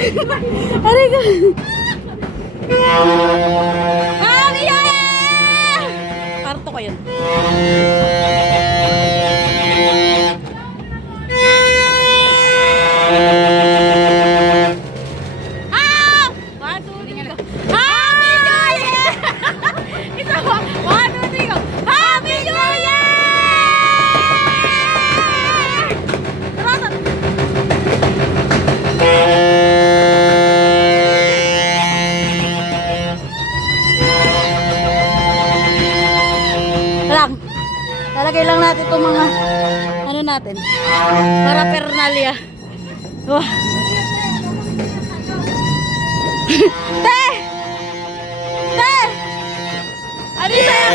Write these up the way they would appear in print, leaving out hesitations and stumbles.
Aray ko. Happy New Year! Parto ko yun. Lalagay lang natin itong mga ano natin para pernalia. Wah. Te! Te! Ano yung sa'yo?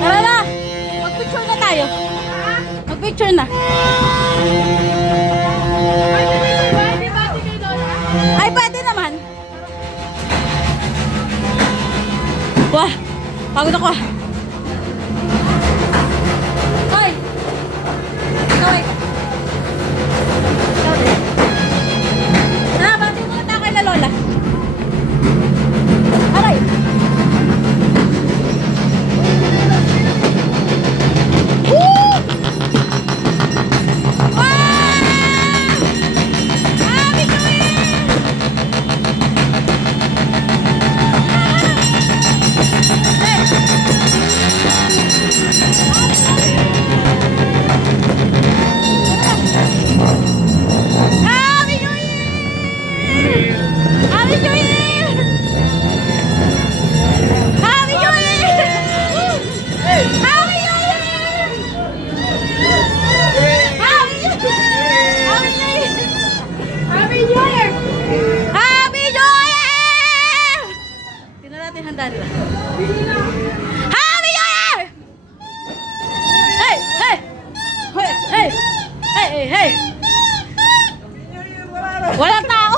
Tara na! Mag-picture na tayo. Mag-picture na. Ay, pwede naman. Wah, pagod ako. Hoy! Hoy! Tara, bati muna tayo kay la Lola. Aray! Woo! Happy New Year! Hey! Hey! Hey! Hey! Hey! Hey! Hey! Walang tao!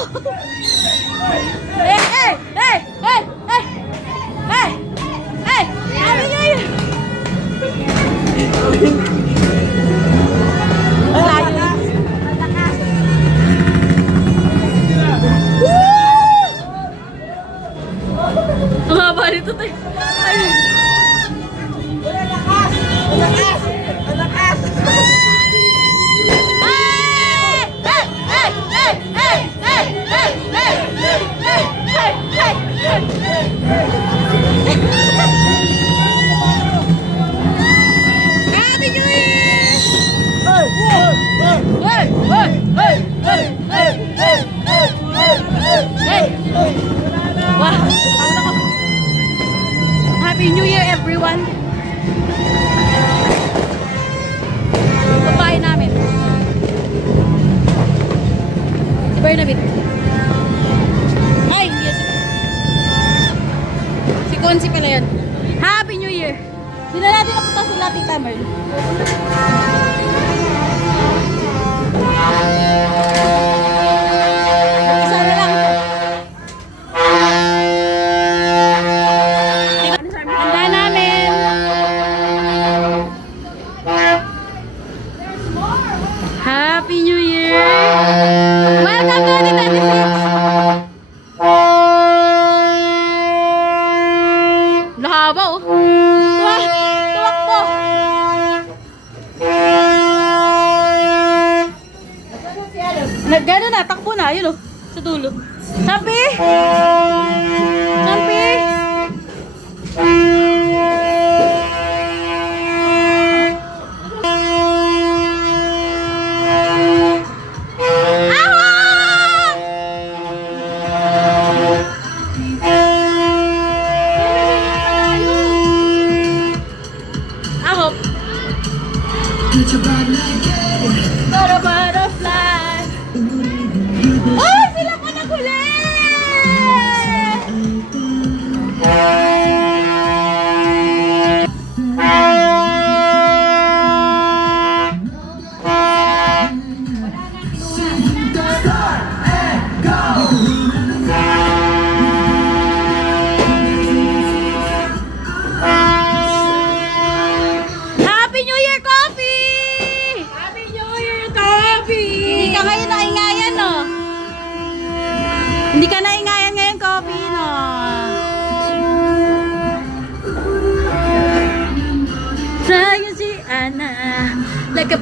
Hey! Hey! Hey! Hey! Hey! Hey! Hey! Happy New Year! Ang haba nito tayo. Ay. Malakas! Malakas! Malakas! Hey! Hey! Hey! Hey! Hey! Hey! Hey! Hey! Hey! Hey! Happy New Year! Hey! Hey! Hey! Hey! Hey! Hey! Hey! Hey! Hey! Wah! Happy New Year, everyone! Babae namin. Si Bernabit. Ay, hindi si Consi pala yun. Happy New Year! Hindi na natin napunta sila, Tita Merl. Isa na lang. Handa namin. Happy New Year! Welcome to the 26! Lahaba oh. Tuwakbo. Gano'n na, takbo na, yun oh. Sa dulo. Champi! Champi! Butterfly. Oh, sila pa naghuli! Hindi ka ngayon naingayan, no? Hindi ka naingayan ngayon, Kobe, no? Sayang si Ana, like a